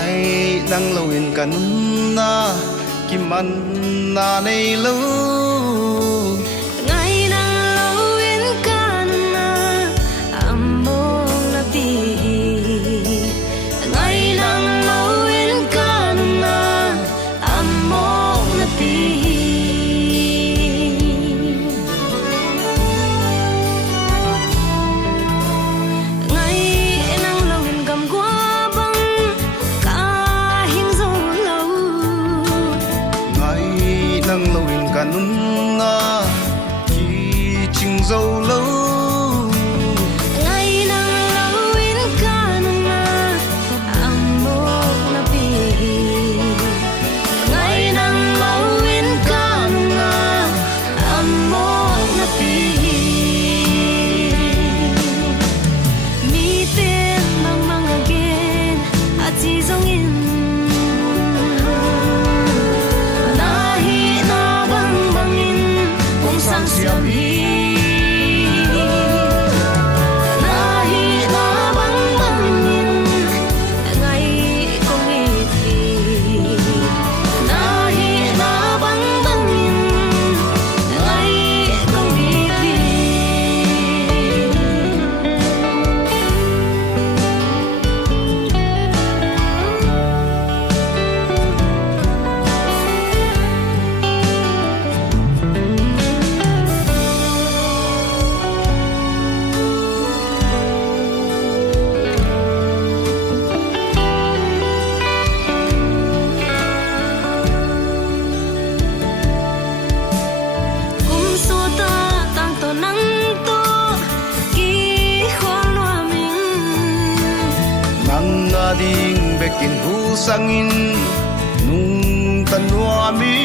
ai đang lâu in cần na kim man na nei lâu ngày nắng lâu yên can na among na pi ngày nắng lâu yên can na among na pi ngày nắng lâu yên cầm qua băng cả hình dấu lâu ngày đang lâu in cần na khi chinh dâu lâu ngày nắng lâu yên can na among na pi ngày nắng lâu yên can na among na pi mi tên mang mang again at si dong in na hi na bang bang in kung sang siam hi na hi na bang bang in ngày kong i thi na hi na bang bang in ngày kong i thi kum so ta tang to nang to ki khol loa min nang ading bekin hu sangin nung tanwa mi